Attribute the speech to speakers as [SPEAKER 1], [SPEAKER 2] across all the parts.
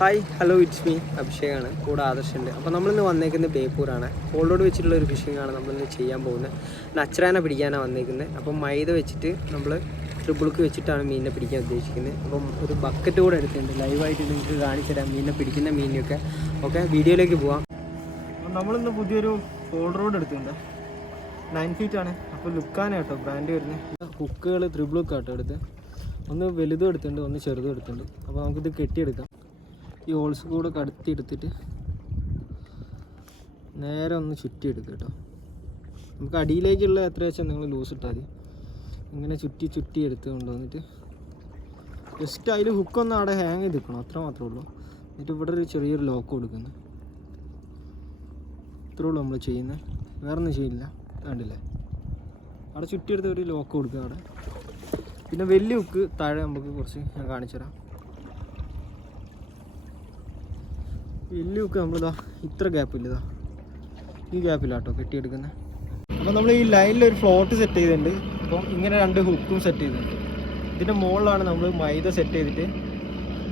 [SPEAKER 1] Hi hello it's me അഭിഷേകാണ്. കൂടെ ആദർശുണ്ട്. അപ്പോൾ നമ്മളിന്ന് വന്നേക്കുന്നത് ബേപ്പൂരാണ്. കോൾഡോട് വെച്ചിട്ടുള്ള ഒരു ഫിഷിംഗ് ആണ് നമ്മളിന്ന് ചെയ്യാൻ പോകുന്നത്. നച്ചറാനെ പിടിക്കാനാണ് വന്നേക്കുന്നത് അപ്പം മൈദ വെച്ചിട്ട് നമ്മൾ ട്രിപ്പിൾക്ക് വെച്ചിട്ടാണ് മീനിനെ പിടിക്കാൻ ഉദ്ദേശിക്കുന്നത് അപ്പം ഒരു ബക്കറ്റ് കൂടെ എടുത്തിട്ടുണ്ട്. ലൈവായിട്ട് നിങ്ങൾക്ക് കാണിച്ചു തരാം മീനിനെ പിടിക്കുന്ന മീനിനൊക്കെ ഓക്കെ വീഡിയോയിലേക്ക് പോവാം. നമ്മളിന്ന് പുതിയൊരു കോൾഡ് റോഡ് എടുത്തിട്ടുണ്ട്. നയൻ ഫീറ്റ് ആണ്. അപ്പോൾ ലുക്കാന കേട്ടോ ബ്രാൻഡ് വരുന്നത് ഹുക്കുകൾ ത്രിബിൾ ഹുക്ക് കേട്ടോ എടുത്ത്. ഒന്ന് വലുതും എടുത്തിട്ടുണ്ട് ഒന്ന് ചെറുതും എടുത്തിട്ടുണ്ട്. അപ്പോൾ നമുക്കിത് കെട്ടിയെടുക്കാം. ഈ ഹോൾസ് കൂടെ കടത്തി എടുത്തിട്ട് നേരെ ഒന്ന് ചുറ്റി എടുക്കുക കേട്ടോ. നമുക്ക് അടിയിലേക്കുള്ള എത്ര വെച്ചാൽ നിങ്ങൾ ലൂസ് ഇട്ടാൽ മതി. ഇങ്ങനെ ചുറ്റി ചുറ്റി എടുത്ത് കൊണ്ടുവന്നിട്ട് ജസ്റ്റ് അതിൽ ഹുക്കൊന്ന് അവിടെ ഹാങ് ചെയ്ത് നിൽക്കണം അത്ര മാത്രമേ ഉള്ളൂ. എന്നിട്ട് ഇവിടെ ഒരു ചെറിയൊരു ലോക്ക് കൊടുക്കുന്നു. ഇത്രേ ഉള്ളൂ നമ്മൾ ചെയ്യുന്നത് വേറെ ഒന്നും ചെയ്യില്ല. കണ്ടില്ലേ? അവിടെ ചുറ്റിയെടുത്ത് ഒരു ലോക്ക് കൊടുക്കുക അവിടെ. പിന്നെ വലിയ ഹുക്ക് താഴെ നമുക്ക് കുറച്ച് ഞാൻ കാണിച്ചു തരാം നമ്മൾ നമ്മളിതാ ഇത്ര ഗ്യാപ്പില്ലതാ ഈ ഗ്യാപ്പില്ല കേട്ടോ കെട്ടിയെടുക്കുന്നത് അപ്പോൾ നമ്മൾ ഈ ലൈനിൽ ഒരു ഫ്ലോട്ട് സെറ്റ് ചെയ്തിട്ടുണ്ട്. അപ്പം ഇങ്ങനെ രണ്ട് ഹുക്കും സെറ്റ് ചെയ്തിട്ടുണ്ട്. ഇതിന്റെ മുകളിലാണ് നമ്മൾ മൈദ സെറ്റ് ചെയ്തിട്ട്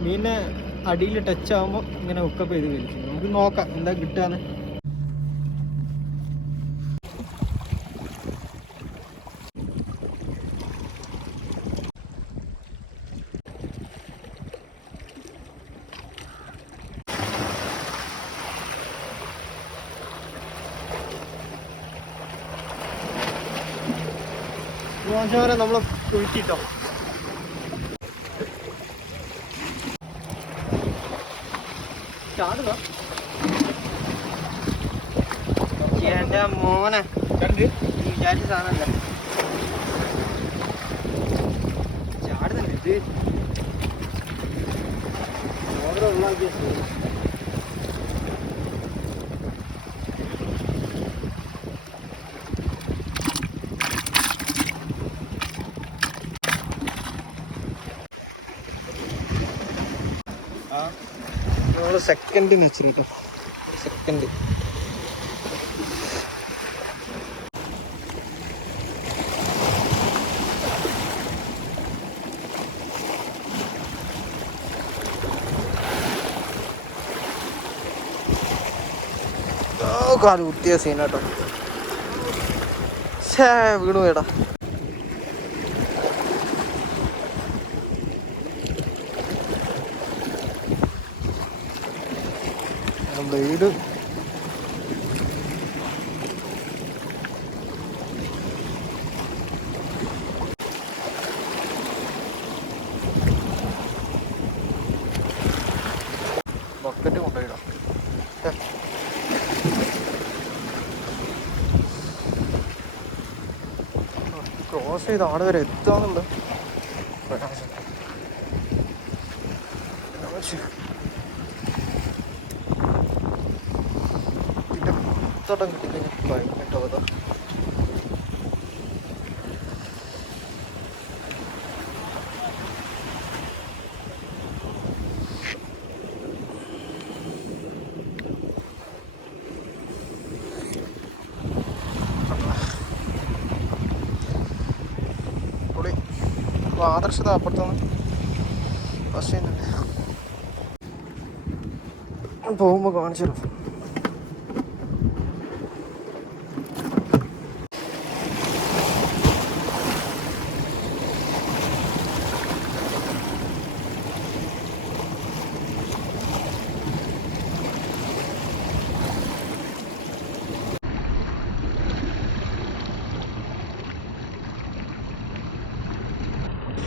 [SPEAKER 1] മീനിനെ അടിയിൽ ടച്ച് ആകുമ്പോൾ ഇങ്ങനെ ഹുക്കപ്പ് ചെയ്ത് വലിക്കും നമുക്ക് നോക്കാം എന്താ കിട്ടുകയെന്ന് മോശവരെ നമ്മൾ കുഴിച്ചിട്ടോ? ചാടുക എന്റെ മോനെ. വിചാരിച്ച സാധനല്ല? ചാടുന്നുണ്ട്. ഇത്. ഓർഡർ ഉള്ളാക്കിയ നമ്മൾ സെക്കൻഡിന് വെച്ചിട്ടോ സെക്കൻഡ് കാൽ കുത്തിയ സീനാട്ടോ വീണു പോയടാ. Blade bucket കൊണ്ടുപോയിടാം. ക്രോസ് ചെയ്ത് ആട് വരെ പ്രയാസം കുത്തടം കിട്ടിക്കഴിഞ്ഞാൽ കഴിഞ്ഞിട്ടോ അതാ. ആദർശത അപ്പുറത്താണ്. ബസ് പോകുമ്പോൾ കാണിച്ചു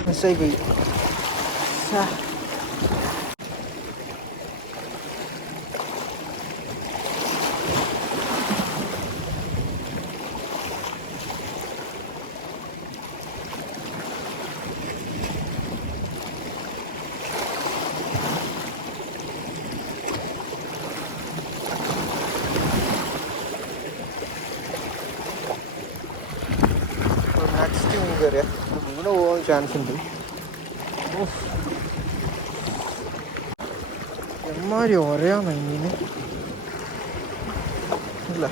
[SPEAKER 1] തരാം മിസ്സായി പോയി ശ്ശേ. നെക്സ്റ്റ് അങ്ങനെ പോകാൻ ചാൻസ് ഉണ്ട്. എമ്മാരി ഒരയാന്ന് മീന് ഇല്ല.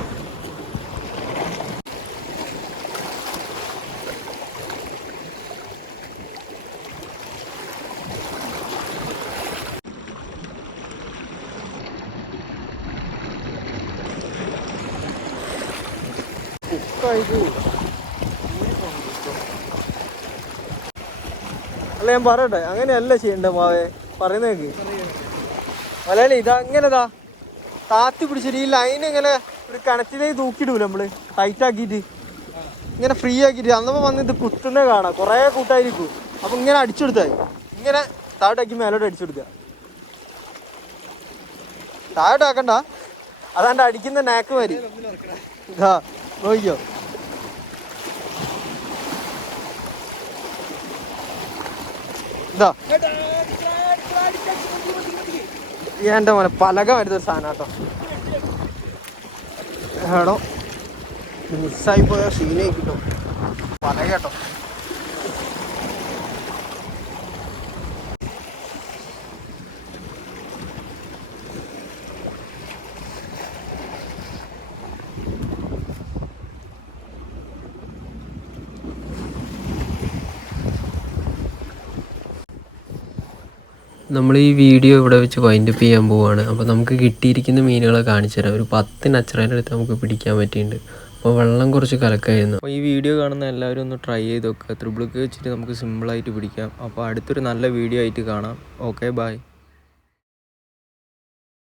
[SPEAKER 1] Thank you. അല്ല ഞാൻ പറയട്ടെ. അങ്ങനെയല്ല ചെയ്യണ്ടേ മാവേ? പറയുന്നേക്ക് മലയാളി ഇതാ അങ്ങനെതാ താത്തി പിടിച്ചിട്ട് ഈ ലൈൻ ഇങ്ങനെ ഒരു കിണറ്റിലേക്ക് തൂക്കിയിടൂല നമ്മൾ. ടൈറ്റ് ആക്കിയിട്ട്. ഇങ്ങനെ ഫ്രീ ആക്കിയിട്ട്. അന്നപ്പോ വന്ന് ഇത് കുത്തുന്ന കാണാം. കുറേ കൂട്ടായിരിക്കും. അപ്പൊ ഇങ്ങനെ അടിച്ചെടുത്തായി ഇങ്ങനെ താഴോട്ടാക്കി മേലോട്ട് അടിച്ചെടുക്കുക. താഴോട്ടാക്കണ്ട അതാണ്ട് അടിക്കുന്ന നാക്ക് വരി ഇതാ നോക്കിയോ എന്റെ മോനെ പലക വരുന്ന സാധനം കേട്ടോ. എടോ മിസ്സായി പോയ സീനായി കിട്ടും. പലക കേട്ടോ.
[SPEAKER 2] നമ്മൾ ഈ വീഡിയോ ഇവിടെ വെച്ച് വൈൻഡപ്പ് ചെയ്യാൻ പോവുകയാണ് അപ്പോൾ നമുക്ക് കിട്ടിയിരിക്കുന്ന മീനുകളെ കാണിച്ചു തരാം. ഒരു പത്ത് നച്ചറേന്റെ അടുത്ത് നമുക്ക് പിടിക്കാൻ പറ്റിയിട്ടുണ്ട്. അപ്പോൾ വെള്ളം കുറച്ച് കലക്കായിരുന്നു. അപ്പോൾ ഈ വീഡിയോ കാണുന്ന എല്ലാവരും ഒന്ന് ട്രൈ ചെയ്ത് നോക്കുക ത്രിബിളൊക്കെ വെച്ചിട്ട് നമുക്ക് സിമ്പിളായിട്ട് പിടിക്കാം. അപ്പോൾ അടുത്തൊരു നല്ല വീഡിയോ ആയിട്ട് കാണാം. Okay bye